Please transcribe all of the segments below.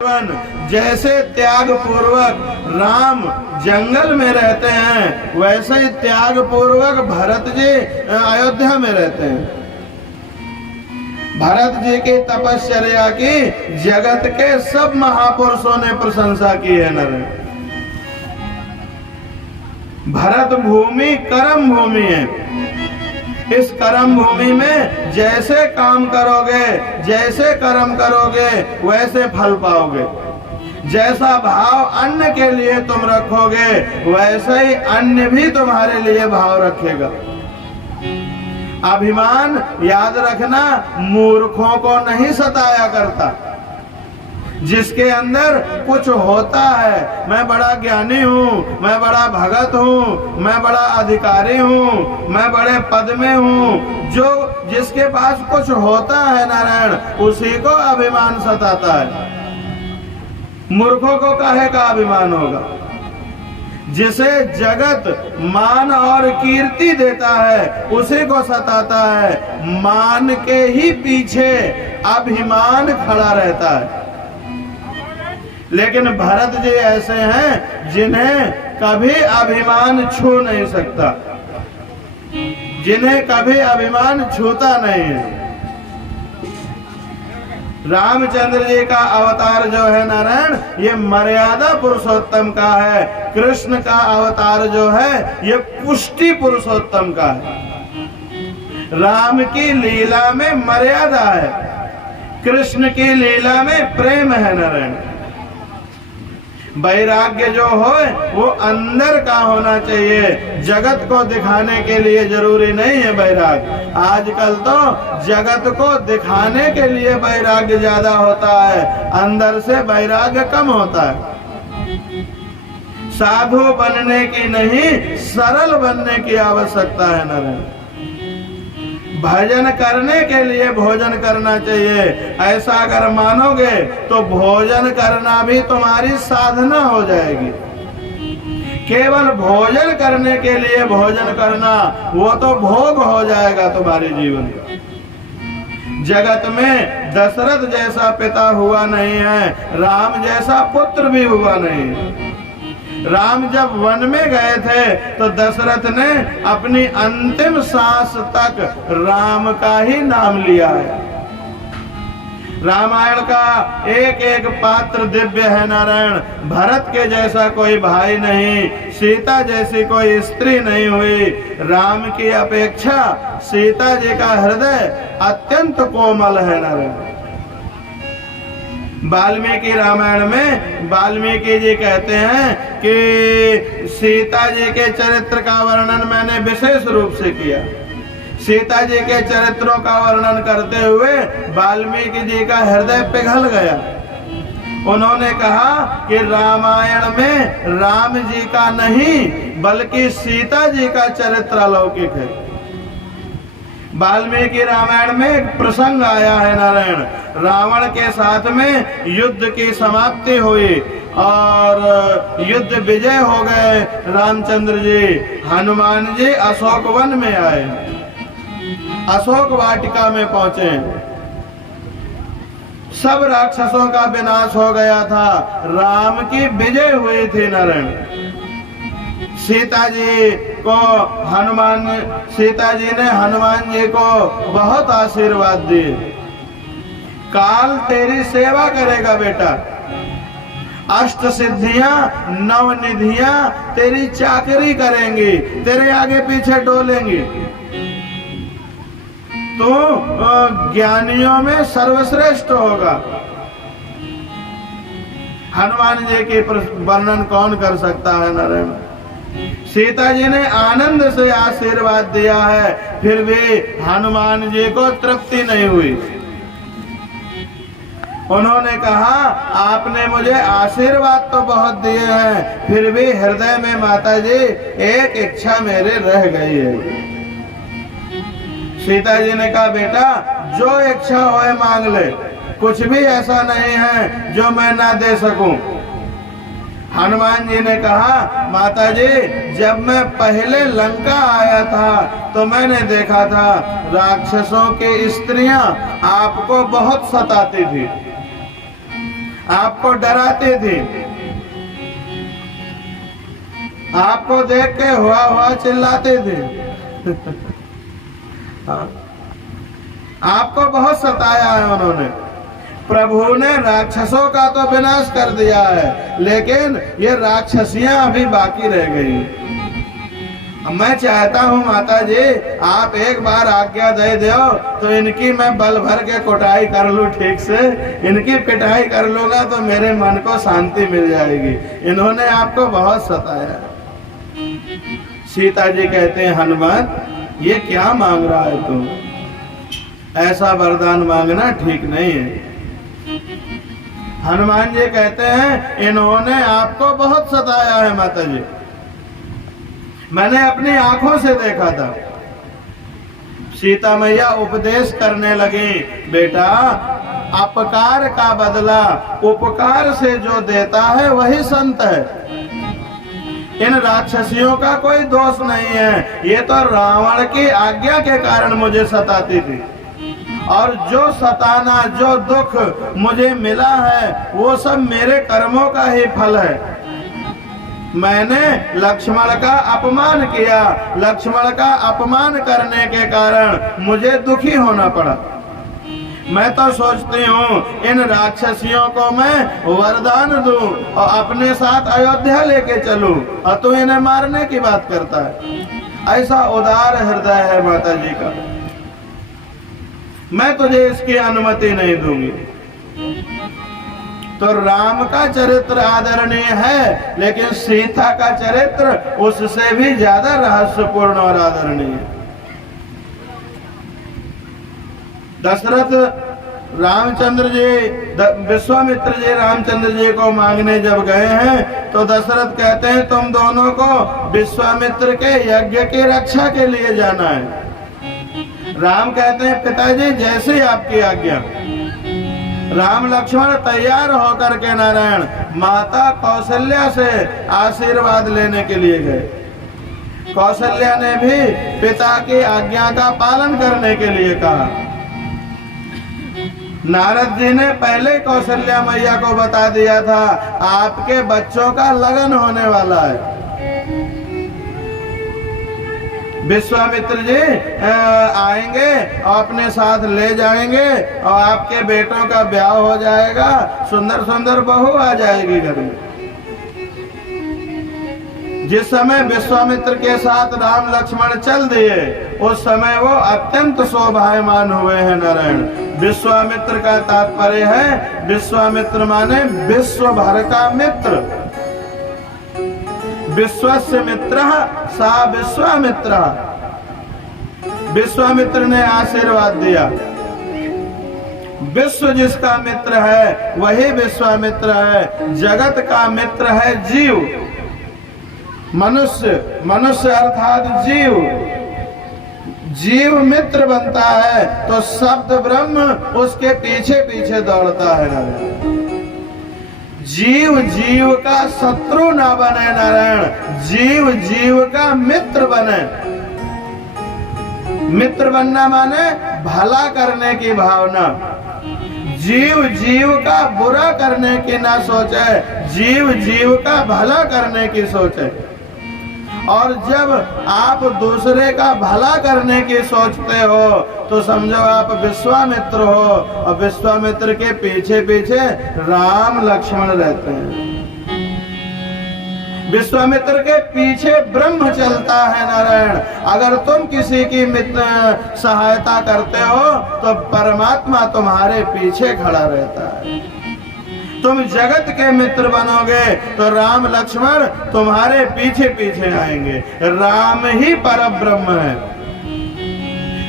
जैसे त्याग पूर्वक राम जंगल में रहते हैं, वैसे ही त्याग पूर्वक भरत जी अयोध्या में रहते हैं। भरत जी की तपश्चर्या की जगत के सब महापुरुषों ने प्रशंसा की है। नर भरत भूमि कर्म भूमि है। इस कर्म भूमि में जैसे काम करोगे, जैसे कर्म करोगे, वैसे फल पाओगे। जैसा भाव अन्न के लिए तुम रखोगे, वैसे ही अन्न भी तुम्हारे लिए भाव रखेगा। अभिमान याद रखना मूर्खों को नहीं सताया करता। जिसके अंदर कुछ होता है, मैं बड़ा ज्ञानी हूँ, मैं बड़ा भगत हूँ, मैं बड़ा अधिकारी हूँ, मैं बड़े पद में हूँ, जो जिसके पास कुछ होता है नारायण, उसी को अभिमान सताता है। मूर्खों को काहे का अभिमान होगा? जिसे जगत मान और कीर्ति देता है, उसी को सताता है। मान के ही पीछे अभिमान खड़ा रहता है। लेकिन भरत जी ऐसे हैं जिन्हें कभी अभिमान छू नहीं सकता, जिन्हें कभी अभिमान छूता नहीं है। रामचंद्र जी का अवतार जो है नारायण, ये मर्यादा पुरुषोत्तम का है। कृष्ण का अवतार जो है, ये पुष्टि पुरुषोत्तम का है। राम की लीला में मर्यादा है, कृष्ण की लीला में प्रेम है नारायण। वैराग्य जो हो वो अंदर का होना चाहिए, जगत को दिखाने के लिए जरूरी नहीं है वैराग्य। आजकल तो जगत को दिखाने के लिए वैराग्य ज्यादा होता है, अंदर से वैराग्य कम होता है। साधु बनने की नहीं, सरल बनने की आवश्यकता है नारायण। भजन करने के लिए भोजन करना चाहिए। ऐसा अगर मानोगे तो भोजन करना भी तुम्हारी साधना हो जाएगी। केवल भोजन करने के लिए भोजन करना, वो तो भोग हो जाएगा तुम्हारे जीवन का। जगत में दशरथ जैसा पिता हुआ नहीं है, राम जैसा पुत्र भी हुआ नहीं है। राम जब वन में गए थे तो दशरथ ने अपनी अंतिम सांस तक राम का ही नाम लिया है। रामायण का एक एक पात्र दिव्य है नारायण। भरत के जैसा कोई भाई नहीं, सीता जैसी कोई स्त्री नहीं हुई। राम की अपेक्षा सीता जी का हृदय अत्यंत कोमल है नारायण। वाल्मीकि रामायण में वाल्मीकि जी कहते हैं कि सीता जी के चरित्र का वर्णन मैंने विशेष रूप से किया। सीता जी के चरित्रों का वर्णन करते हुए वाल्मीकि जी का हृदय पिघल गया। उन्होंने कहा कि रामायण में राम जी का नहीं बल्कि सीता जी का चरित्र अलौकिक है। वाल्मीकि रामायण में एक प्रसंग आया है नारायण। रावण के साथ में युद्ध की समाप्ति हुई और युद्ध विजय हो गए। रामचंद्र जी, हनुमान जी अशोक वन में आए, अशोक वाटिका में पहुंचे। सब राक्षसों का विनाश हो गया था, राम की विजय हुई थी नारायण। सीता जी ने हनुमान जी को बहुत आशीर्वाद दिए। काल तेरी सेवा करेगा बेटा, अष्ट सिद्धियां नव निधियां तेरी चाकरी करेंगी, तेरे आगे पीछे डोलेंगी। तो ज्ञानियों में सर्वश्रेष्ठ होगा। हनुमान जी के वर्णन कौन कर सकता है नारायण। सीता जी ने आनंद से आशीर्वाद दिया है, फिर भी हनुमान जी को तृप्ति नहीं हुई। उन्होंने कहा आपने मुझे आशीर्वाद तो बहुत दिए हैं, फिर भी हृदय में माता जी एक इच्छा मेरे रह गई है। सीता जी ने कहा बेटा जो इच्छा होए मांग ले, कुछ भी ऐसा नहीं है जो मैं ना दे सकूं। हनुमान जी ने कहा माता जी जब मैं पहले लंका आया था तो मैंने देखा था राक्षसों की स्त्रियां आपको बहुत सताती थी। आपको डराती थी, आपको देख के हुआ हुआ चिल्लाते थे। आपको बहुत सताया है उन्होंने। प्रभु ने राक्षसों का तो विनाश कर दिया है, लेकिन ये राक्षसियां अभी बाकी रह गई। मैं चाहता हूँ माता जी, आप एक बार आज्ञा दे दो तो इनकी मैं बल भर के कुटाई कर लूँ, ठीक से इनकी पिटाई कर लूंगा तो मेरे मन को शांति मिल जाएगी। इन्होंने आपको बहुत सताया। सीता जी कहते हैं, हनुमान ये क्या मांग रहा है तुम? ऐसा वरदान मांगना ठीक नहीं है। हनुमान जी कहते हैं, इन्होंने आपको बहुत सताया है माता जी, मैंने अपनी आंखों से देखा था। सीता मैया उपदेश करने लगी, बेटा अपकार का बदला उपकार से जो देता है वही संत है। इन राक्षसियों का कोई दोष नहीं है, ये तो रावण की आज्ञा के कारण मुझे सताती थी, और जो सताना जो दुख मुझे मिला है वो सब मेरे कर्मों का ही फल है। मैंने लक्ष्मण का अपमान किया, लक्ष्मण का अपमान करने के कारण मुझे दुखी होना पड़ा। मैं तो सोचती हूँ इन राक्षसियों को मैं वरदान दूं और अपने साथ अयोध्या लेके चलूं, और तू इन्हें मारने की बात करता है। ऐसा उदार हृदय है माता जी का, मैं तुझे इसकी अनुमति नहीं दूंगी। तो राम का चरित्र आदरणीय है, लेकिन सीता का चरित्र उससे भी ज्यादा रहस्यपूर्ण और आदरणीय है। दशरथ रामचंद्र जी, विश्वामित्र जी रामचंद्र जी को मांगने जब गए हैं तो दशरथ कहते हैं, तुम दोनों को विश्वामित्र के यज्ञ की रक्षा के लिए जाना है। राम कहते हैं, पिताजी जैसे आपकी आज्ञा। राम लक्ष्मण तैयार होकर के नारायण माता कौशल्या से आशीर्वाद लेने के लिए गए। कौशल्या ने भी पिता की आज्ञा का पालन करने के लिए कहा। नारद जी ने पहले कौशल्या मैया को बता दिया था, आपके बच्चों का लगन होने वाला है। विश्वामित्र जी आएंगे और अपने साथ ले जाएंगे और आपके बेटों का ब्याह हो जाएगा, सुंदर सुंदर बहू आ जाएगी घर में। जिस समय विश्वामित्र के साथ राम लक्ष्मण चल दिए, उस समय वो अत्यंत शोभायमान हुए हैं नारायण। विश्वामित्र का तात्पर्य है, विश्वामित्र माने विश्व भर का मित्र। विश्वस्य मित्रः सा विश्वामित्र। विश्वामित्र ने आशीर्वाद दिया। विश्व जिसका मित्र है वही विश्वामित्र है। जगत का मित्र है जीव, मनुष्य, मनुष्य अर्थात जीव। जीव मित्र बनता है तो शब्द ब्रह्म उसके पीछे पीछे दौड़ता है। जीव जीव का शत्रु ना बने नारायण, जीव जीव का मित्र बने। मित्र बनना माने भला करने की भावना। जीव जीव का बुरा करने की ना सोचे, जीव जीव का भला करने की सोचे। और जब आप दूसरे का भला करने की सोचते हो तो समझो आप विश्वामित्र हो, और विश्वामित्र के पीछे पीछे राम लक्ष्मण रहते हैं। विश्वामित्र के पीछे ब्रह्म चलता है नारायण। अगर तुम किसी की सहायता करते हो तो परमात्मा तुम्हारे पीछे खड़ा रहता है। तुम जगत के मित्र बनोगे तो राम लक्ष्मण तुम्हारे पीछे पीछे आएंगे। राम ही परब्रह्म है,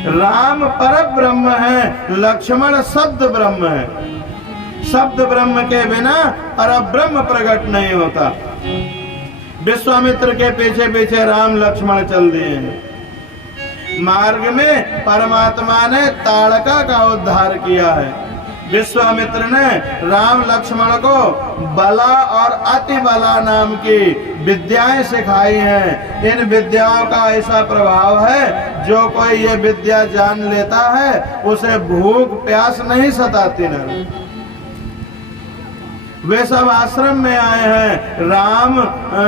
राम परब्रह्म है, लक्ष्मण शब्द ब्रह्म है। शब्द ब्रह्म के बिना परब्रह्म प्रकट नहीं होता। विश्वामित्र के पीछे पीछे राम लक्ष्मण चल दिए हैं। मार्ग में परमात्मा ने ताड़का का उद्धार किया है। विश्वामित्र ने राम लक्ष्मण को बला और अति बला नाम की विद्याएं सिखाई हैं। इन विद्याओं का ऐसा प्रभाव है, जो कोई ये विद्या जान लेता है उसे भूख प्यास नहीं सताती न। वे सब आश्रम में आए हैं। राम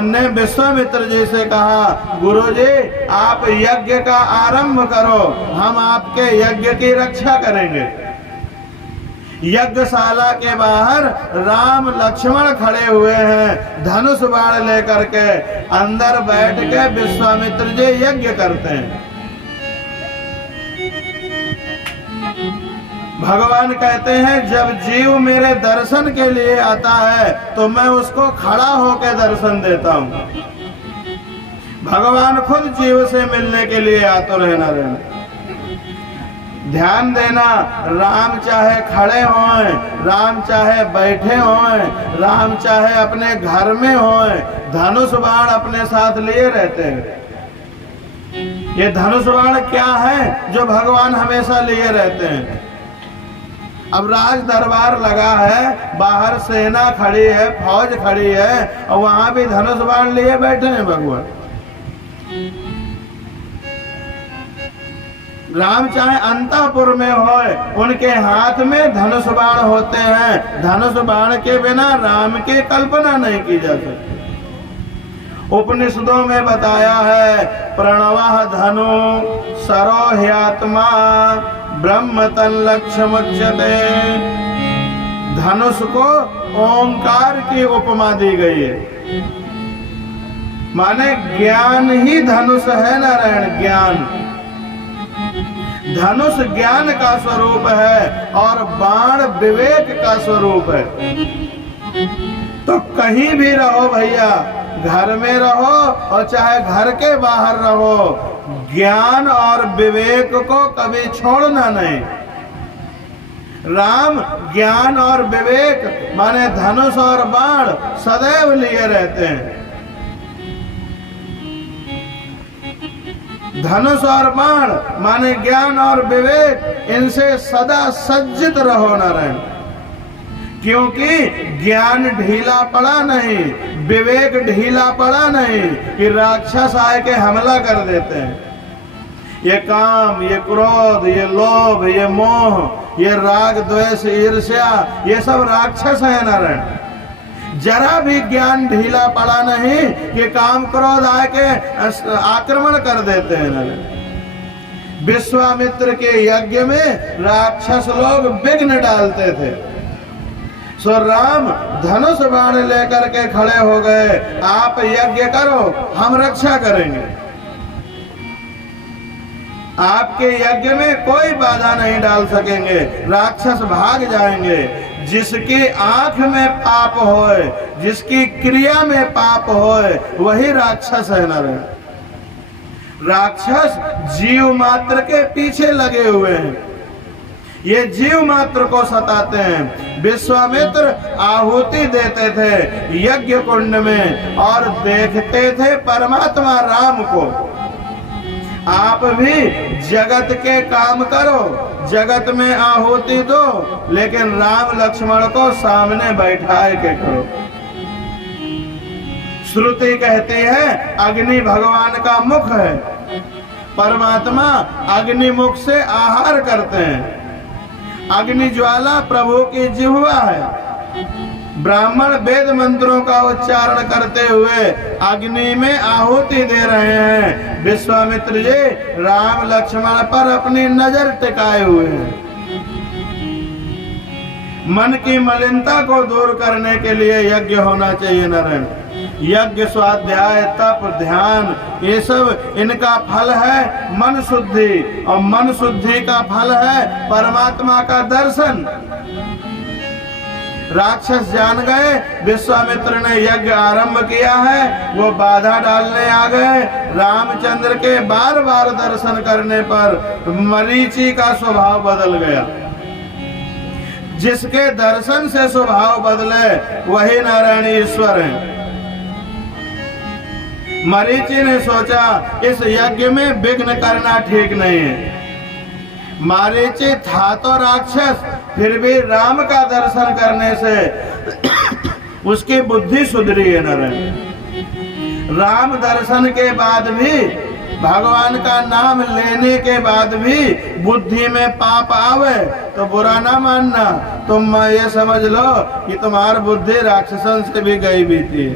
ने विश्वामित्र जी से कहा, गुरुजी आप यज्ञ का आरंभ करो, हम आपके यज्ञ की रक्षा करेंगे। यज्ञशाला के बाहर राम लक्ष्मण खड़े हुए हैं, धनुष बाण लेकर के। अंदर बैठ के विश्वामित्र जी यज्ञ करते हैं। भगवान कहते हैं, जब जीव मेरे दर्शन के लिए आता है तो मैं उसको खड़ा होकर दर्शन देता हूं। भगवान खुद जीव से मिलने के लिए आतुर है नारायण। ध्यान देना, राम चाहे खड़े हों, राम चाहे बैठे हों, राम चाहे अपने घर में हों, धनुष बाण अपने साथ लिए रहते हैं। ये धनुष बाण क्या है जो भगवान हमेशा लिए रहते हैं? अब राज दरबार लगा है, बाहर सेना खड़ी है, फौज खड़ी है, और वहां भी धनुष बाण लिए बैठे हैं भगवान। राम चाहे अंतःपुर में होए, उनके हाथ में धनुष बाण होते हैं। धनुष बाण के बिना राम की कल्पना नहीं की जा सकती। उपनिषदों में बताया है, प्रणवः धनु सरोह्यात्मा ब्रह्म तन्लक्ष्यमुच्यते। धनुष को ओंकार की उपमा दी गई है, माने ज्ञान ही धनुष है नारायण। ज्ञान, धनुष ज्ञान का स्वरूप है और बाण विवेक का स्वरूप है। तो कहीं भी रहो भैया, घर में रहो और चाहे घर के बाहर रहो, ज्ञान और विवेक को कभी छोड़ना नहीं। राम ज्ञान और विवेक माने धनुष और बाण सदैव लिए रहते हैं। धनुष और बाण माने ज्ञान और विवेक, इनसे सदा सज्जित रहो नारायण। क्योंकि ज्ञान ढीला पड़ा नहीं, विवेक ढीला पड़ा नहीं कि राक्षस आए के हमला कर देते हैं। ये काम, ये क्रोध, ये लोभ, ये मोह, ये राग द्वेष ईर्ष्या, ये सब राक्षस है नारायण। जरा भी ज्ञान ढीला पड़ा नहीं कि काम क्रोध आके आक्रमण कर देते हैं नारायण। विश्वामित्र के यज्ञ में राक्षस लोग विघ्न डालते थे। सो राम धनुष बाण लेकर के खड़े हो गए, आप यज्ञ करो, हम रक्षा करेंगे। आपके यज्ञ में कोई बाधा नहीं डाल सकेंगे, राक्षस भाग जाएंगे। जिसकी आंख में पाप होए, जिसकी क्रिया में पाप होए, वही राक्षस है नारायण। राक्षस जीव मात्र के पीछे लगे हुए हैं, ये जीव मात्र को सताते हैं। विश्वामित्र आहुति देते थे यज्ञ कुंड में और देखते थे परमात्मा राम को। आप भी जगत के काम करो, जगत में आहुति दो, लेकिन राम लक्ष्मण को सामने बैठाए के करो। श्रुति कहती है अग्नि भगवान का मुख है, परमात्मा अग्नि मुख से आहार करते हैं। अग्नि ज्वाला प्रभु की जिह्वा है। ब्राह्मण वेद मंत्रों का उच्चारण करते हुए अग्नि में आहुति दे रहे हैं। विश्वामित्र जी राम लक्ष्मण पर अपनी नजर टिकाए हुए हैं। मन की मलिनता को दूर करने के लिए यज्ञ होना चाहिए नारायण। यज्ञ, स्वाध्याय, तप, ध्यान, ये सब इनका फल है मन शुद्धि, और मन शुद्धि का फल है परमात्मा का दर्शन। राक्षस जान गए विश्वामित्र ने यज्ञ आरंभ किया है, वो बाधा डालने आ गए। रामचंद्र के बार बार दर्शन करने पर मरीचि का स्वभाव बदल गया। जिसके दर्शन से स्वभाव बदले वही नारायण ईश्वर है। मरीचि ने सोचा इस यज्ञ में विघ्न करना ठीक नहीं है। मरीचि था तो राक्षस, फिर भी राम का दर्शन करने से उसकी बुद्धि सुधरी है नारायण। राम दर्शन के बाद भी, भगवान का नाम लेने के बाद भी बुद्धि में पाप आवे तो बुरा ना मानना, तुम ये समझ लो कि तुम्हारी बुद्धि राक्षसन से भी गई बीती है।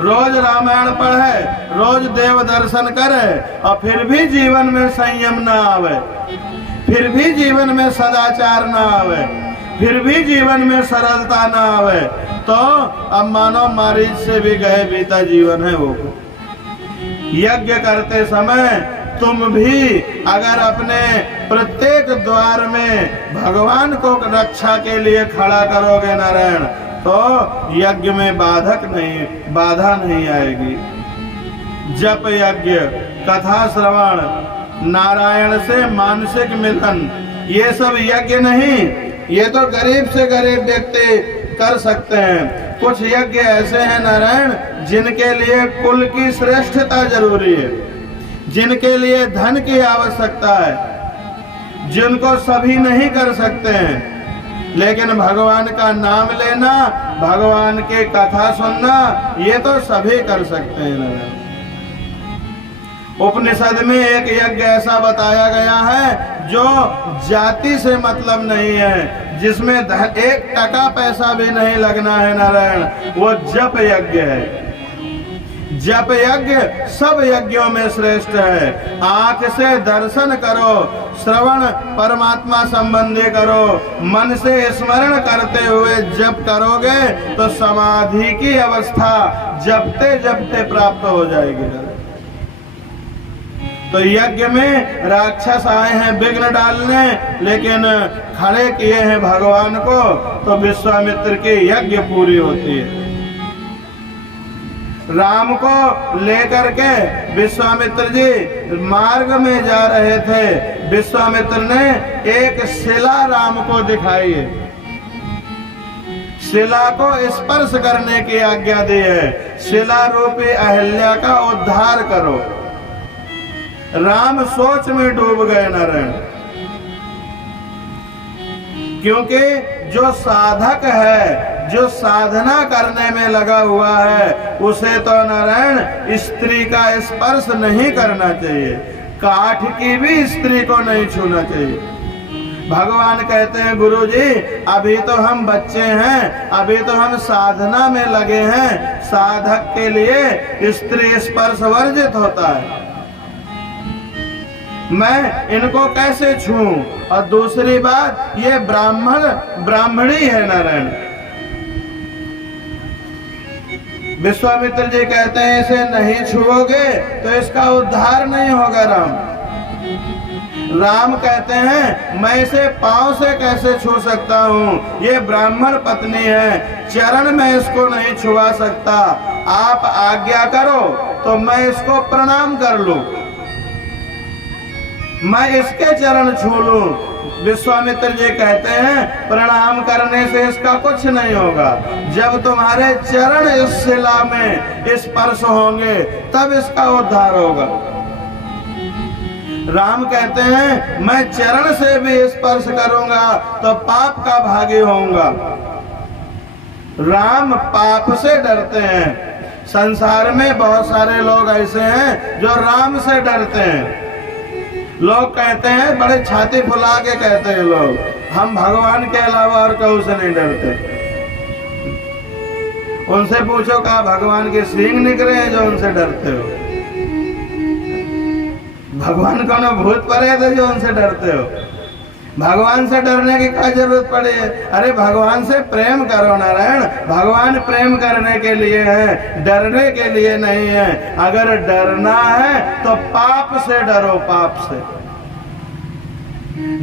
रोज रामायण पढ़े, रोज देव दर्शन करे और फिर भी जीवन में संयम ना आवे, फिर भी जीवन में सदाचार ना आवे, फिर भी जीवन में सरलता ना आवे, तो अब मानो मारीच से भी गए बीता जीवन है वो। यज्ञ करते समय तुम भी अगर अपने प्रत्येक द्वार में भगवान को रक्षा के लिए खड़ा करोगे नारायण, तो यज्ञ में बाधा नहीं आएगी। जप यज्ञ, कथा श्रवण, नारायण से मानसिक मिलन, ये सब यज्ञ नहीं, ये तो गरीब से गरीब व्यक्ति कर सकते हैं। कुछ यज्ञ ऐसे हैं नारायण जिनके लिए कुल की श्रेष्ठता जरूरी है, जिनके लिए धन की आवश्यकता है, जिनको सभी नहीं कर सकते हैं। लेकिन भगवान का नाम लेना, भगवान के कथा सुनना, ये तो सभी कर सकते हैं नारायण। उपनिषद में एक यज्ञ ऐसा बताया गया है जो जाति से मतलब नहीं है, जिसमें एक टका पैसा भी नहीं लगना है नारायण, वो जप यज्ञ है। जप यज्ञ सब यज्ञों में श्रेष्ठ है। आंख से दर्शन करो, श्रवण परमात्मा संबंधी करो, मन से स्मरण करते हुए जप करोगे तो समाधि की अवस्था जपते जपते प्राप्त हो जाएगी। तो यज्ञ में राक्षस आए हैं विघ्न डालने, लेकिन खड़े किए हैं भगवान को, तो विश्वामित्र की यज्ञ पूरी होती है। राम को लेकर के विश्वामित्र जी मार्ग में जा रहे थे। विश्वामित्र ने एक शिला राम को दिखाई है, शिला को स्पर्श करने की आज्ञा दी है। शिला रूपी अहिल्या का उद्धार करो। राम सोच में डूब गए नारायण, क्योंकि जो साधक है, जो साधना करने में लगा हुआ है, उसे तो नारायण स्त्री का स्पर्श नहीं करना चाहिए, काठ की भी स्त्री को नहीं छूना चाहिए। भगवान कहते हैं गुरु जी अभी तो हम बच्चे हैं, अभी तो हम साधना में लगे हैं, साधक के लिए स्त्री स्पर्श वर्जित होता है, मैं इनको कैसे छूं। और दूसरी बात, ये ब्राह्मणी है नारायण। विश्वामित्र जी कहते हैं इसे नहीं छुओगे तो इसका उद्धार नहीं होगा। राम कहते हैं मैं इसे पांव से कैसे छू सकता हूँ, ये ब्राह्मण पत्नी है, चरण में इसको नहीं छुआ सकता, आप आज्ञा करो तो मैं इसको प्रणाम कर लूं, मैं इसके चरण छू लूं। विश्वामित्र जी कहते हैं प्रणाम करने से इसका कुछ नहीं होगा, जब तुम्हारे चरण इस शिला में स्पर्श होंगे तब इसका उद्धार होगा। राम कहते हैं मैं चरण से भी स्पर्श करूंगा तो पाप का भागी होऊंगा। राम पाप से डरते हैं। संसार में बहुत सारे लोग ऐसे हैं जो राम से डरते हैं। लोग कहते हैं, बड़े छाती फुला के कहते हैं लोग, हम भगवान के अलावा और कहूं से नहीं डरते। उनसे पूछो कहा भगवान के सींग निकले हैं जो उनसे डरते हो? भगवान कौन भूत परे थे जो उनसे डरते हो? भगवान से डरने की क्या जरूरत पड़ी है? अरे भगवान से प्रेम करो नारायण। भगवान प्रेम करने के लिए है, डरने के लिए नहीं है। अगर डरना है तो पाप से डरो, पाप से।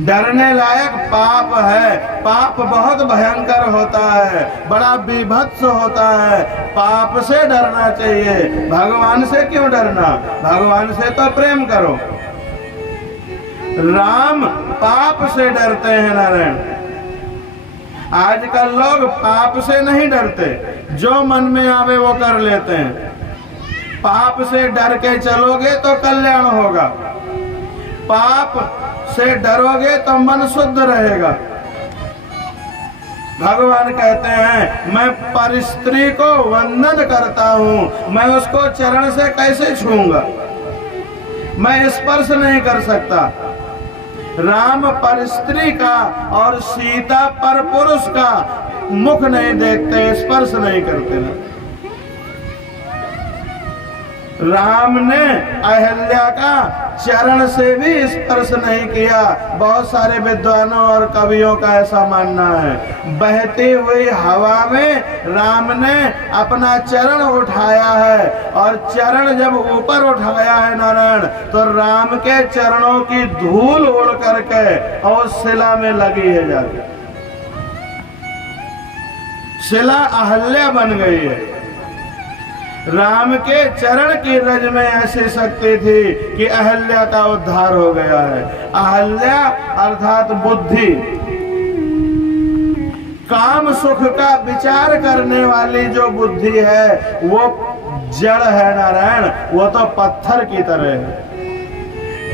डरने लायक पाप है, पाप बहुत भयंकर होता है, बड़ा बीभत्स होता है, पाप से डरना चाहिए। भगवान से क्यों डरना? भगवान से तो प्रेम करो। राम पाप से डरते हैं नारायण। आजकल लोग पाप से नहीं डरते, जो मन में आवे वो कर लेते हैं। पाप से डर के चलोगे तो कल्याण होगा, पाप से डरोगे तो मन शुद्ध रहेगा। भगवान कहते हैं मैं पर स्त्री को वंदन करता हूं, मैं उसको चरण से कैसे छूऊंगा? मैं स्पर्श नहीं कर सकता। राम पर स्त्री का और सीता पर पुरुष का मुख नहीं देखते, स्पर्श नहीं करते ना। राम ने अहल्या का चरण से भी स्पर्श नहीं किया। बहुत सारे विद्वानों और कवियों का ऐसा मानना है। बहती हुई हवा में राम ने अपना चरण उठाया है, और चरण जब ऊपर उठाया है नारायण, तो राम के चरणों की धूल उड़ करके और शिला में लगी है जाके। शिला अहल्या बन गई है। राम के चरण की रज में ऐसी शक्ति थी कि अहल्या का उद्धार हो गया है। अहल्या अर्थात बुद्धि, काम सुख का विचार करने वाली जो बुद्धि है वो जड़ है नारायण, वो तो पत्थर की तरह है।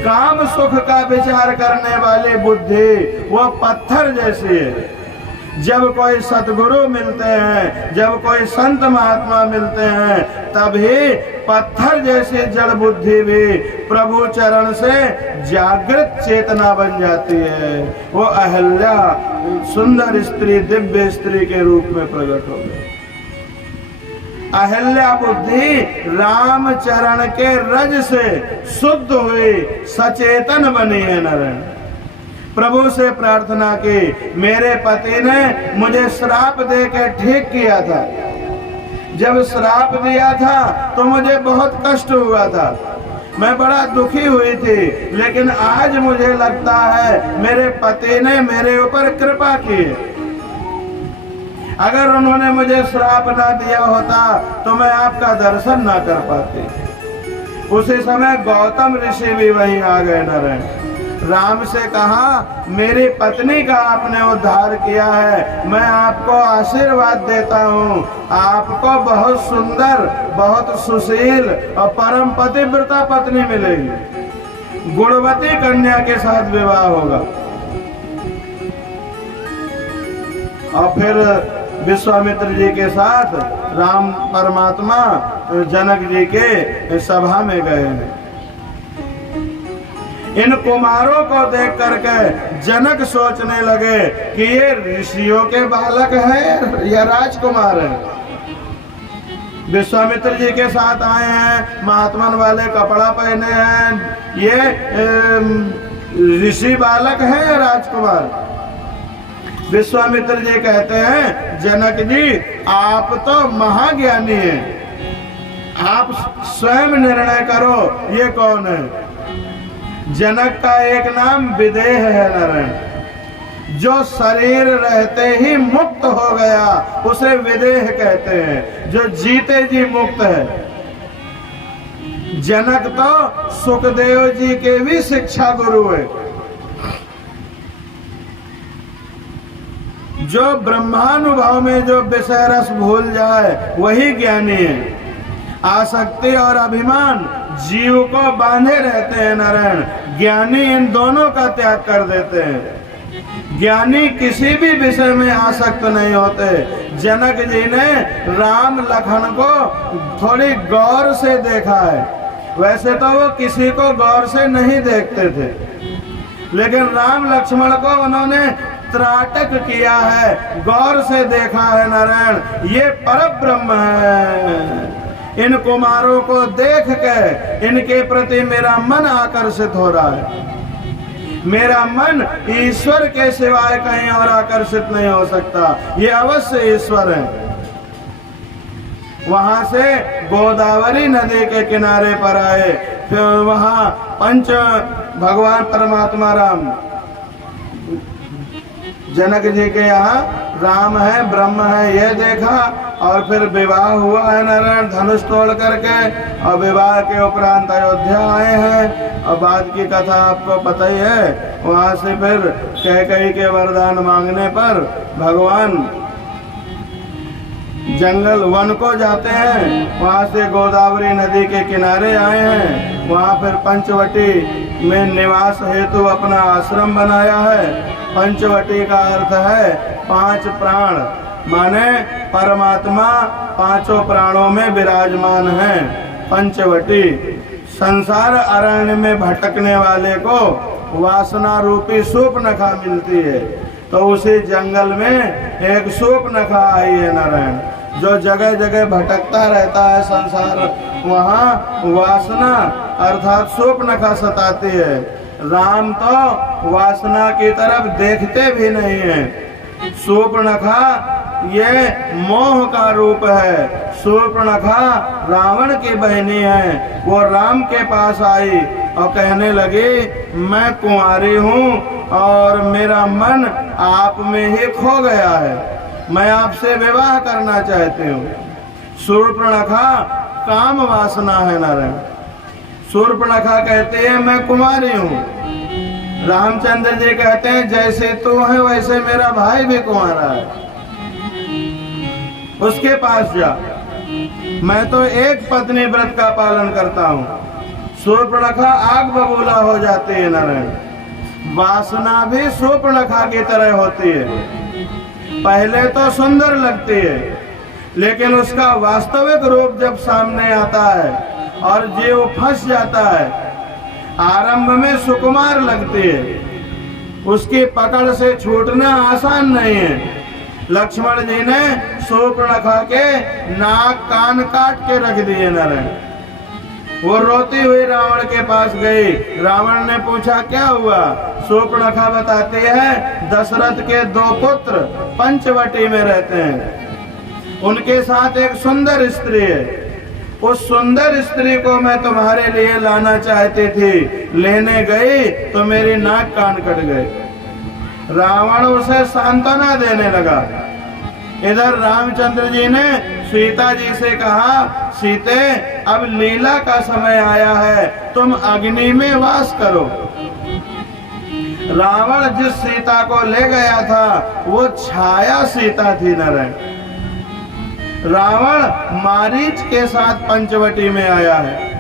काम सुख का विचार करने वाली बुद्धि वो पत्थर जैसी है। जब कोई सतगुरु मिलते हैं, जब कोई संत महात्मा मिलते हैं, तभी पत्थर जैसी जड़ बुद्धि भी प्रभु चरण से जागृत चेतना बन जाती है। वो अहल्या सुंदर स्त्री, दिव्य स्त्री के रूप में प्रकट हो गई। अहल्या बुद्धि राम चरण के रज से शुद्ध हुई, सचेतन बनी है नारायण। प्रभु से प्रार्थना की, मेरे पति ने मुझे श्राप दे के ठीक किया था। जब श्राप दिया था तो मुझे बहुत कष्ट हुआ था, मैं बड़ा दुखी हुई थी, लेकिन आज मुझे लगता है मेरे पति ने मेरे ऊपर कृपा की। अगर उन्होंने मुझे श्राप ना दिया होता तो मैं आपका दर्शन ना कर पाती। उसी समय गौतम ऋषि भी वहीं आ गए नारायण। राम से कहा, मेरी पत्नी का आपने उद्धार किया है, मैं आपको आशीर्वाद देता हूँ, आपको बहुत सुंदर, बहुत सुशील और परम पतिव्रता पत्नी मिलेगी। गुणवती कन्या के साथ विवाह होगा। और फिर विश्वामित्र जी के साथ राम परमात्मा जनक जी के सभा में गए हैं। इन कुमारों को देख करके जनक सोचने लगे कि ये ऋषियों के बालक हैं या राजकुमार हैं। विश्वामित्र जी के साथ आए हैं, महात्मन वाले कपड़ा पहने हैं, ये ऋषि बालक हैं या राजकुमार? विश्वामित्र जी कहते हैं, जनक जी आप तो महाज्ञानी हैं, आप स्वयं निर्णय करो ये कौन है। जनक का एक नाम विदेह है नारायण। जो शरीर रहते ही मुक्त हो गया उसे विदेह कहते हैं, जो जीते जी मुक्त है। जनक तो सुखदेव जी के भी शिक्षा गुरु है। जो ब्रह्मानुभव में जो विषय रस भूल जाए वही ज्ञानी है। आसक्ति और अभिमान जीव को बांधे रहते हैं नारायण। ज्ञानी इन दोनों का त्याग कर देते हैं। ज्ञानी किसी भी विषय में आसक्त नहीं होते। जनक जी ने राम लखन को थोड़ी गौर से देखा है। वैसे तो वो किसी को गौर से नहीं देखते थे, लेकिन राम लक्ष्मण को उन्होंने त्राटक किया है, गौर से देखा है नारायण। ये परब्रह्म है। इन कुमारों को देख के इनके प्रति मेरा मन आकर्षित हो रहा है। मेरा मन ईश्वर के सिवाय कहीं और आकर्षित नहीं हो सकता। ये अवश्य ईश्वर है। वहां से गोदावरी नदी के किनारे पर आए। फिर वहां पंच भगवान परमात्मा राम जनक जी के यहाँ राम है, ब्रह्म है, ये देखा। और फिर विवाह हुआ है नारायण धनुष तोड़ करके। और विवाह के उपरांत अयोध्या आए हैं। और बाद की कथा आपको पता ही है। वहाँ से फिर कैकेयी के वरदान मांगने पर भगवान जंगल वन को जाते हैं। वहाँ से गोदावरी नदी के किनारे आए हैं। वहाँ फिर पंचवटी में निवास हेतु अपना आश्रम बनाया है। पंचवटी का अर्थ है 5 प्राण, माने परमात्मा पांचों प्राणों में विराजमान है। पंचवटी संसार अरण्य में भटकने वाले को वासना रूपी सूर्पनखा मिलती है। तो उसी जंगल में एक सूर्पनखा आई है नारायण, जो जगह जगह भटकता रहता है संसार, वहाँ वासना अर्थात सूर्पनखा सताती है। राम तो वासना की तरफ देखते भी नहीं है। सूर्पनखा ये मोह का रूप है। सूर्पनखा रावण की बहनी है। वो राम के पास आई और कहने लगी मैं कुंवारी हूँ और मेरा मन आप में ही खो गया है, मैं आपसे विवाह करना चाहती हूँ। सूर्पनखा काम वासना है नारायण। सूर्पनखा कहते हैं मैं कुंवारी हूँ। रामचंद्र जी कहते हैं जैसे तू है वैसे मेरा भाई भी कुंवारा है, उसके पास जा, मैं तो एक पत्नी व्रत का पालन करता हूँ। सूर्पनखा आग बबूला हो जाती है नारायण। वासना भी सूर्पनखा की तरह होती है। पहले तो सुंदर लगती है, लेकिन उसका वास्तविक रूप जब सामने आता है और जीव फंस जाता है, आरंभ में सुकुमार लगती है, उसकी पकड़ से छूटना आसान नहीं है। लक्ष्मण जी ने सूर्पनखा के नाक कान काट के रख दिए नारायण। वो रोती हुई रावण के पास गई। रावण ने पूछा क्या हुआ? सूर्पनखा बताती है दशरथ के 2 पुत्र पंचवटी में रहते हैं, उनके साथ एक सुंदर स्त्री है। उस सुंदर स्त्री को मैं तुम्हारे लिए लाना चाहती थी, लेने गई तो मेरी नाक कान कट गए। रावण उसे सांत्वना देने लगा। इधर रामचंद्र जी ने सीता जी से कहा सीते अब लीला का समय आया है, तुम अग्नि में वास करो। रावण जिस सीता को ले गया था वो छाया सीता थी नारायण। रावण मारीच के साथ पंचवटी में आया है।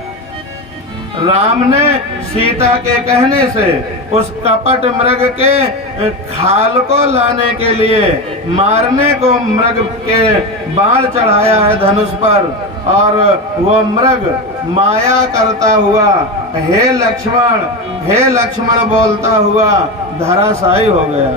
राम ने सीता के कहने से उस कपट मृग के खाल को लाने के लिए मारने को मृग के बाण चढ़ाया है धनुष पर, और वो मृग माया करता हुआ हे लक्ष्मण बोलता हुआ धराशायी हो गया।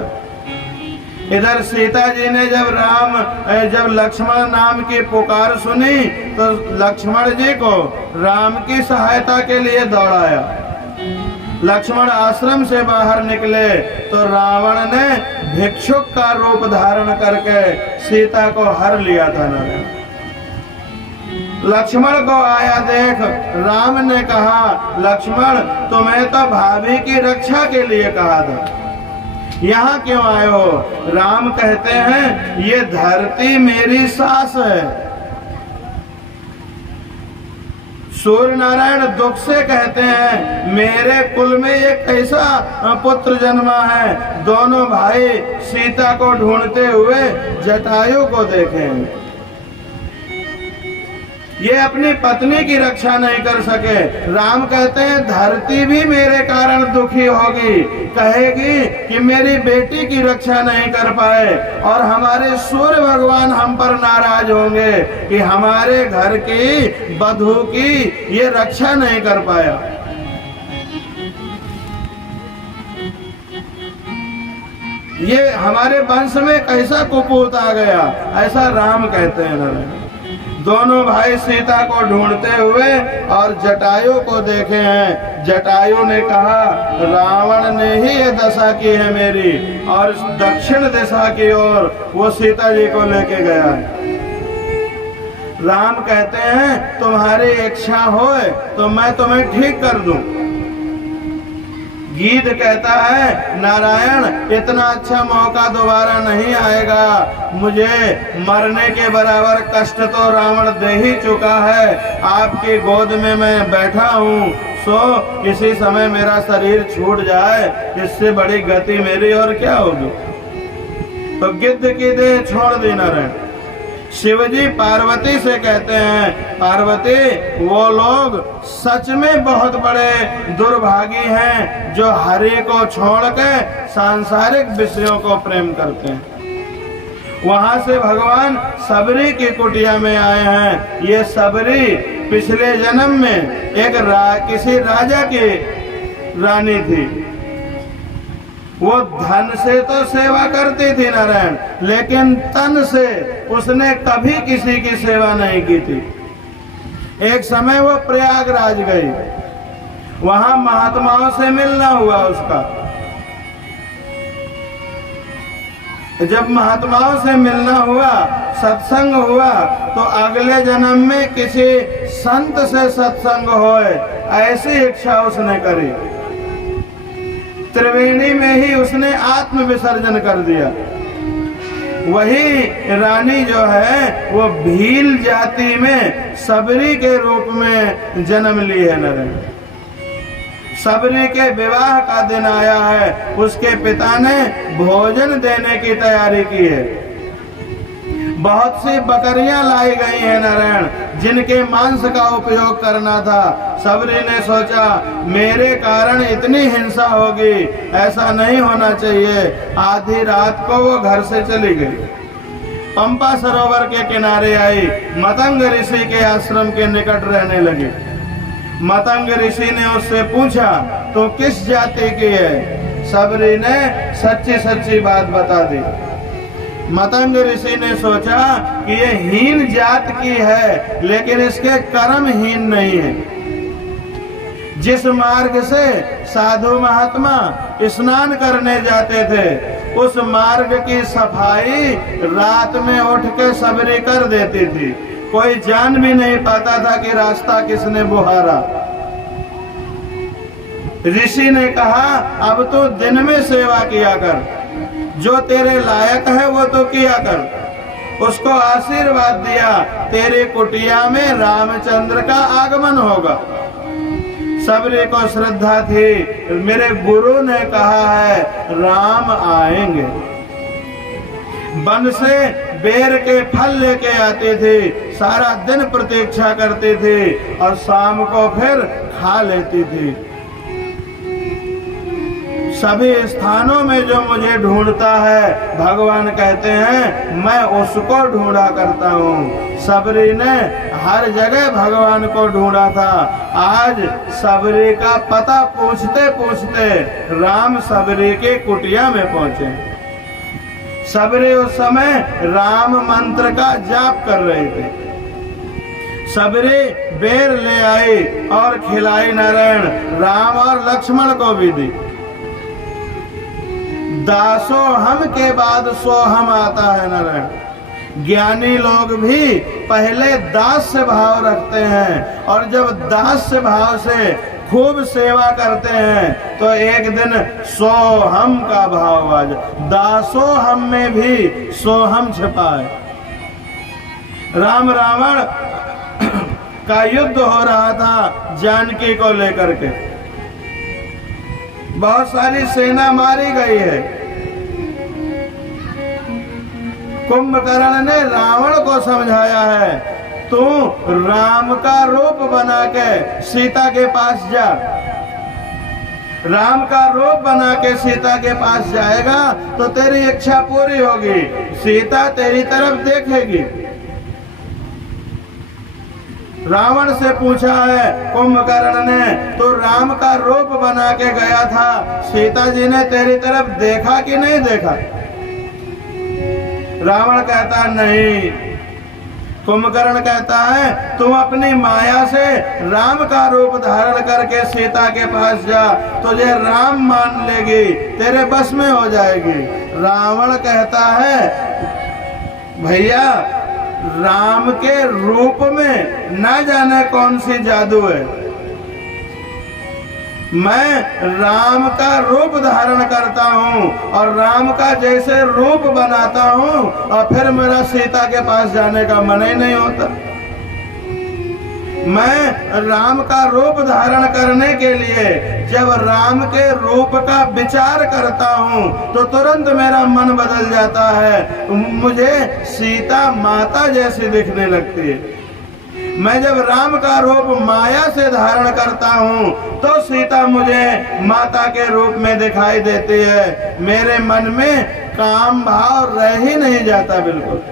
इधर सीता जी ने जब लक्ष्मण नाम की पुकार सुनी तो लक्ष्मण जी को राम की सहायता के लिए दौड़ाया। लक्ष्मण आश्रम से बाहर निकले तो रावण ने भिक्षुक का रूप धारण करके सीता को हर लिया था नारायण। लक्ष्मण को आया देख राम ने कहा लक्ष्मण तुम्हें तो भाभी की रक्षा के लिए कहा था, यहाँ क्यों आए हो? राम कहते हैं ये धरती मेरी सास है। सूर्य नारायण दुख से कहते हैं मेरे कुल में ये कैसा पुत्र जन्मा है। दोनों भाई सीता को ढूंढते हुए जटायु को देखें, ये अपनी पत्नी की रक्षा नहीं कर सके। राम कहते हैं धरती भी मेरे कारण दुखी होगी, कहेगी कि मेरी बेटी की रक्षा नहीं कर पाए, और हमारे सूर्य भगवान हम पर नाराज होंगे कि हमारे घर की बधू की ये रक्षा नहीं कर पाया। ये हमारे वंश में कैसा कुपूत आ गया, ऐसा राम कहते हैं नारायण। दोनों भाई सीता को ढूंढते हुए और जटायु को देखे हैं। जटायु ने कहा रावण ने ही ये दशा की है मेरी, और दक्षिण दिशा की ओर वो सीता जी को लेके गया है। राम कहते हैं तुम्हारी इच्छा होए तो मैं तुम्हें ठीक कर दूं। गीत कहता है नारायण इतना अच्छा मौका दोबारा नहीं आएगा, मुझे मरने के बराबर कष्ट तो रावण दे ही चुका है। आपकी गोद में मैं बैठा हूँ, सो किसी समय मेरा शरीर छूट जाए, इससे बड़ी गति मेरी और क्या होगी। तो गिद्ध की देह छोड़ दी नारायण। शिवजी पार्वती से कहते हैं पार्वती वो लोग सच में बहुत बड़े दुर्भागी हैं जो हरि को छोड़ के सांसारिक विषयों को प्रेम करते हैं। वहां से भगवान सबरी की कुटिया में आए हैं। ये सबरी पिछले जन्म में एक किसी राजा की रानी थी। वो धन से तो सेवा करती थी नारायण, लेकिन तन से उसने कभी किसी की सेवा नहीं की थी। एक समय वो प्रयागराज गई, वहां महात्माओं से मिलना हुआ उसका। जब महात्माओं से मिलना हुआ, सत्संग हुआ, तो अगले जन्म में किसी संत से सत्संग होए ऐसी इच्छा उसने करी। त्रिवेणी में ही उसने आत्म विसर्जन कर दिया। वही रानी जो है वो भील जाति में सबरी के रूप में जन्म ली है नारायण। सबरी के विवाह का दिन आया है, उसके पिता ने भोजन देने की तैयारी की है। बहुत सी बकरियां लाई गई हैं नारायण, जिनके मांस का उपयोग करना था। सबरी ने सोचा मेरे कारण इतनी हिंसा होगी, ऐसा नहीं होना चाहिए। आधी रात को वो घर से चली गई, पंपा सरोवर के किनारे आई, मतंग ऋषि के आश्रम के निकट रहने लगी। मतंग ऋषि ने उससे पूछा तो किस जाति की है? सबरी ने सच्ची सच्ची बात बता दी। मतंग ऋषि ने सोचा कि ये हीन जात की है, लेकिन इसके कर्म हीन नहीं है। जिस मार्ग से साधु महात्मा स्नान करने जाते थे, उस मार्ग की सफाई रात में उठ के सबरी कर देती थी। कोई जान भी नहीं पाता था कि रास्ता किसने बुहारा। ऋषि ने कहा अब तो दिन में सेवा किया कर, जो तेरे लायक है वो तो किया कर। उसको आशीर्वाद दिया, तेरी कुटिया में रामचंद्र का आगमन होगा। सबरी को श्रद्धा थी, मेरे गुरु ने कहा है राम आएंगे। वन से बेर के फल लेके आते थे, सारा दिन प्रतीक्षा करते थे और शाम को फिर खा लेती थी। सभी स्थानों में जो मुझे ढूंढता है, भगवान कहते हैं मैं उसको ढूंढा करता हूँ। सबरी ने हर जगह भगवान को ढूंढा था। आज सबरी का पता पूछते पूछते राम सबरी के कुटिया में पहुंचे। सबरी उस समय राम मंत्र का जाप कर रहे थे। सबरी बेर ले आई और खिलाई नारायण, राम और लक्ष्मण को भी दी। दासोहम के बाद सोहम आता है नारायण। ज्ञानी लोग भी पहले दास्य भाव रखते हैं, और जब दास्य भाव से खूब सेवा करते हैं तो एक दिन सोहम का भाव आ जाए। दासोहम में भी सोहम छिपा है। राम रावण का युद्ध हो रहा था जानकी को लेकर के। बहुत सारी सेना मारी गई है। कुंभकर्ण ने रावण को समझाया है, तू राम का रूप बना के सीता के पास जा। राम का रूप बना के सीता के पास जाएगा तो तेरी इच्छा पूरी होगी, सीता तेरी तरफ देखेगी। रावण से पूछा है कुंभकर्ण ने, तो राम का रूप बना के गया था, सीता जी ने तेरी तरफ देखा कि नहीं देखा? रावण कहता नहीं। कुंभकर्ण कहता है तुम अपनी माया से राम का रूप धारण करके सीता के पास जा, तुझे राम मान लेगी, तेरे बस में हो जाएगी। रावण कहता है भैया राम के रूप में न जाने कौन सी जादू है, मैं राम का रूप धारण करता हूँ और राम का जैसे रूप बनाता हूँ और फिर मेरा सीता के पास जाने का मन ही नहीं होता। मैं राम का रूप धारण करने के लिए जब राम के रूप का विचार करता हूँ तो तुरंत मेरा मन बदल जाता है, मुझे सीता माता जैसी दिखने लगती है। मैं जब राम का रूप माया से धारण करता हूँ तो सीता मुझे माता के रूप में दिखाई देती है। मेरे मन में काम भाव रह ही नहीं जाता बिल्कुल।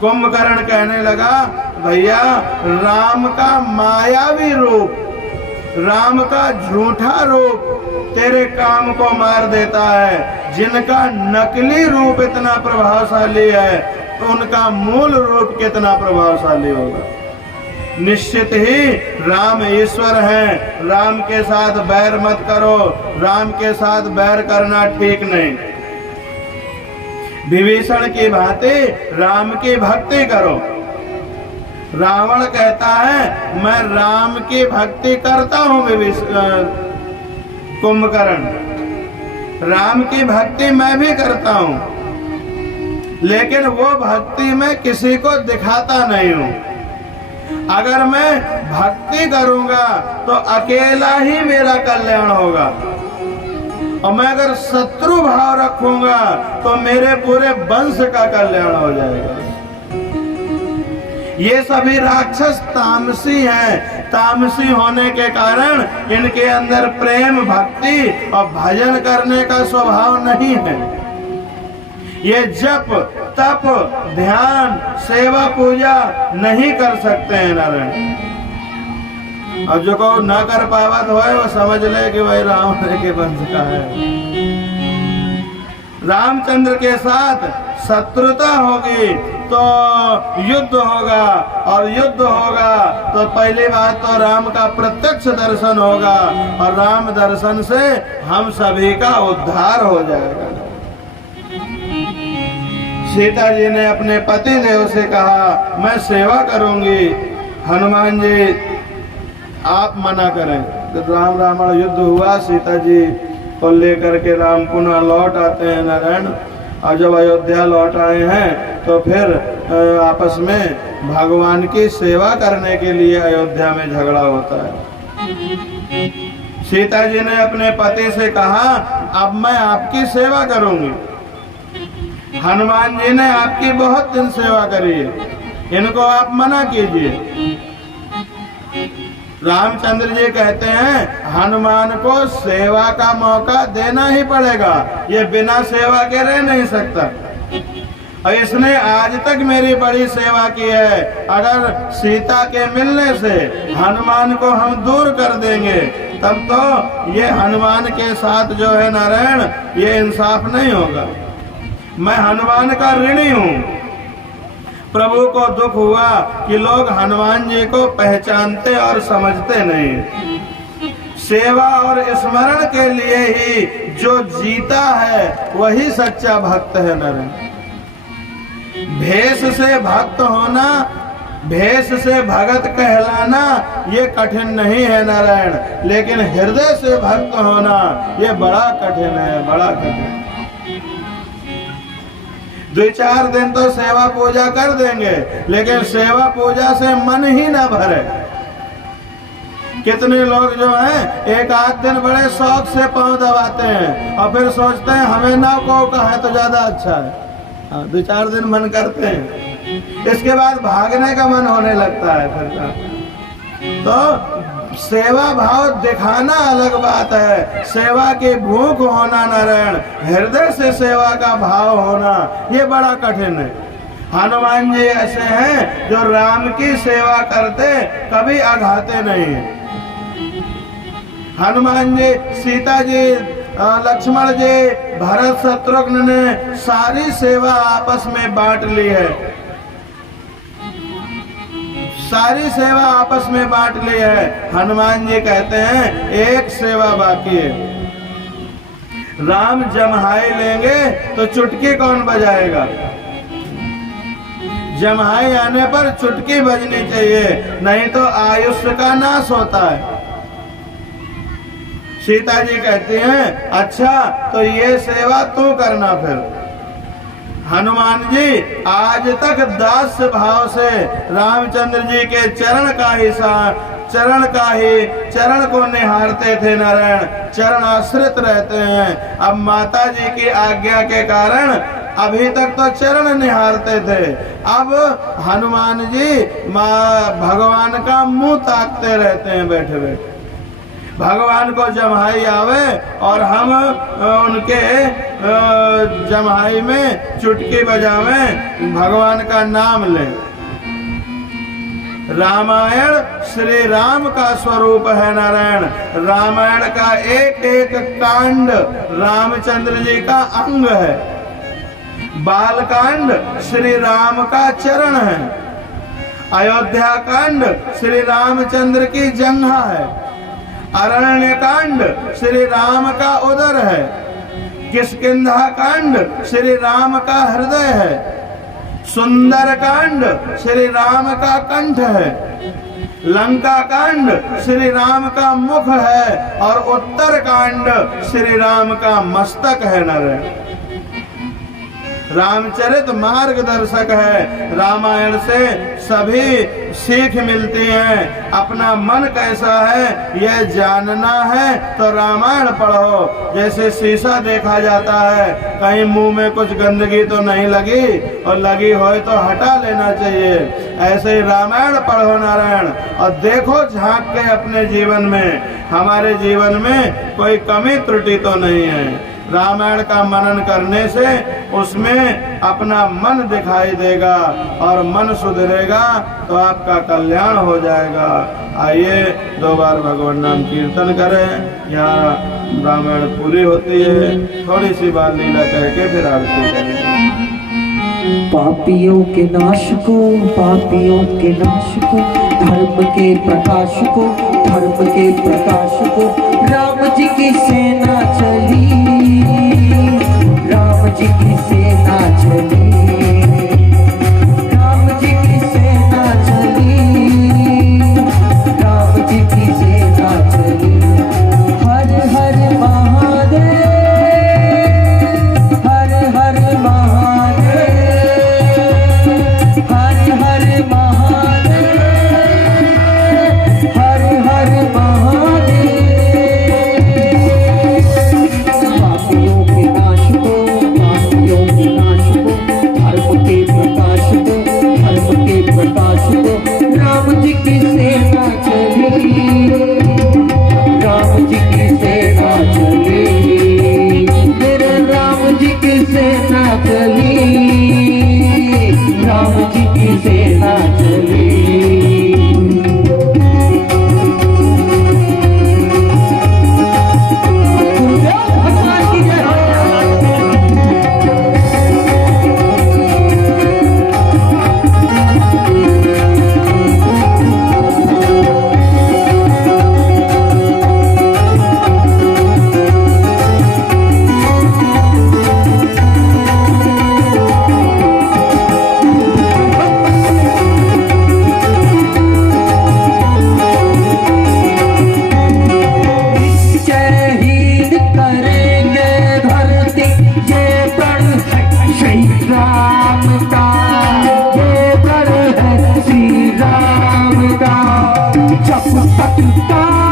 कुंभकर्ण कहने लगा भैया राम का मायावी रूप राम का झूठा रूप तेरे काम को मार देता है। जिनका नकली रूप इतना प्रभावशाली है तो उनका मूल रूप कितना प्रभावशाली होगा। निश्चित ही राम ईश्वर हैं। राम के साथ बैर मत करो। राम के साथ बैर करना ठीक नहीं। विभीषण की भांति राम की भक्ति करो। रावण कहता है मैं राम की भक्ति करता हूं। कुंभकर्ण राम की भक्ति मैं भी करता हूं, लेकिन वो भक्ति मैं किसी को दिखाता नहीं हूं। अगर मैं भक्ति करूंगा तो अकेला ही मेरा कल्याण होगा, और मैं अगर शत्रु भाव रखूंगा तो मेरे पूरे वंश का कल्याण हो जाएगा। ये सभी राक्षस तामसी हैं। तामसी होने के कारण इनके अंदर प्रेम, भक्ति और भजन करने का स्वभाव नहीं है। ये जप, तप, ध्यान, सेवा, पूजा नहीं कर सकते हैं नारायण। अब जो को न कर पावत हो वो समझ ले कि वही रावण के वंश का है। रामचंद्र के साथ शत्रुता होगी तो युद्ध होगा, और युद्ध होगा तो पहली बात तो राम का प्रत्यक्ष दर्शन होगा, और राम दर्शन से हम सभी का उद्धार हो जाएगा। सीता जी ने अपने पति देव से कहा मैं सेवा करूंगी, हनुमान जी आप मना करें। तो राम रावण युद्ध हुआ। सीता जी को लेकर के राम पुनः लौट आते हैं नारायण। और जब अयोध्या लौट आए हैं तो फिर आपस में भगवान की सेवा करने के लिए अयोध्या में झगड़ा होता है। सीता जी ने अपने पति से कहा अब मैं आपकी सेवा करूंगी। हनुमान जी ने आपकी बहुत दिन सेवा करी है, इनको आप मना कीजिए। रामचंद्र जी कहते हैं हनुमान को सेवा का मौका देना ही पड़ेगा, ये बिना सेवा के रह नहीं सकता। और इसने आज तक मेरी बड़ी सेवा की है। अगर सीता के मिलने से हनुमान को हम दूर कर देंगे तब तो ये हनुमान के साथ जो है नारायण ये इंसाफ नहीं होगा। मैं हनुमान का ऋणी हूँ। प्रभु को दुख हुआ कि लोग हनुमान जी को पहचानते और समझते नहीं। सेवा और स्मरण के लिए ही जो जीता है वही सच्चा भक्त है नारायण। भेष से भक्त होना, भेष से भगत कहलाना ये कठिन नहीं है नारायण, लेकिन हृदय से भक्त होना ये बड़ा कठिन है, बड़ा कठिन। 2-4 दिन तो सेवा पूजा कर देंगे, लेकिन सेवा पूजा से मन ही ना भरे। कितने लोग जो हैं एक आध दिन बड़े शौक से पांव दबाते हैं और फिर सोचते हैं हमें ना को है तो ज्यादा अच्छा है। 2-4 दिन मन करते हैं, इसके बाद भागने का मन होने लगता है फिर। तो सेवा भाव दिखाना अलग बात है, सेवा की भूख होना नारायण, हृदय से सेवा का भाव होना ये बड़ा कठिन है। हनुमान जी ऐसे हैं जो राम की सेवा करते कभी आघाते नहीं। हनुमान जी, सीता जी, लक्ष्मण जी, भरत शत्रुघ्न ने सारी सेवा आपस में बांट ली है। सारी सेवा आपस में बांट ली है। हनुमान जी कहते हैं एक सेवा बाकी है। राम जम्हाई लेंगे तो चुटकी कौन बजाएगा? जम्हाई आने पर चुटकी बजनी चाहिए, नहीं तो आयुष्य का नाश होता है। सीता जी कहती हैं अच्छा तो ये सेवा तू करना। फिर हनुमान जी आज तक दास भाव से रामचंद्र जी के चरण को निहारते थे नारायण, चरण आश्रित रहते हैं। अब माता जी की आज्ञा के कारण अभी तक तो चरण निहारते थे, अब हनुमान जी भगवान का मुंह ताकते रहते हैं बैठे बैठे। भगवान को जम्हाई आवे और हम उनके जम्हाई में चुटकी बजावें, भगवान का नाम लें। रामायण श्री राम का स्वरूप है नारायण। रामायण का एक एक कांड रामचंद्र जी का अंग है। बाल कांड श्री राम का चरण है। अयोध्या कांड श्री रामचंद्र की जंघा है। अरण्य कांड श्री राम का उदर है। किष्किंधा कांड श्री राम का हृदय है। सुंदर कांड श्री राम का कंठ है। लंका कांड श्री राम का मुख है और उत्तर कांड श्री राम का मस्तक है नर। रामचरित मार्गदर्शक है। रामायण से सभी सीख मिलती है। अपना मन कैसा है यह जानना है तो रामायण पढ़ो। जैसे शीशा देखा जाता है, कहीं मुंह में कुछ गंदगी तो नहीं लगी, और लगी हो तो हटा लेना चाहिए। ऐसे ही रामायण पढ़ो नारायण, और देखो झांक के अपने जीवन में, हमारे जीवन में कोई कमी त्रुटि तो नहीं है। रामायण का मनन करने से उसमें अपना मन दिखाई देगा और मन सुधरेगा तो आपका कल्याण हो जाएगा। आइए 2 बार भगवान नाम कीर्तन करें। यहाँ रामायण पूरी होती है। थोड़ी सी बाल लीला कह के फिर आरती करेंगे। पापियों के नाश को, पापियों के नाश को, धर्म के प्रकाश को, धर्म के प्रकाश को, राम जी की सेना चली, राम जी की सेना चली, राम जी की सेना चली, राम जी की सेना चली। हर हर महादेव, हर हर महादेव, हर हर महादेव, हर हर महादेव। पापियों के नाश को, पापियों के नाश को, धर्म के प्रकाश को, धर्म के प्रकाश को, राम जी की सेना चली, राम जी की सेना चली, मेरे राम जी की सेना चली, राम जी की सेना चली। भगवान की जय हो। शहीद करेंगे धरती ये प्रण है श्री राम का, ये प्रण है श्री राम का। जब तक का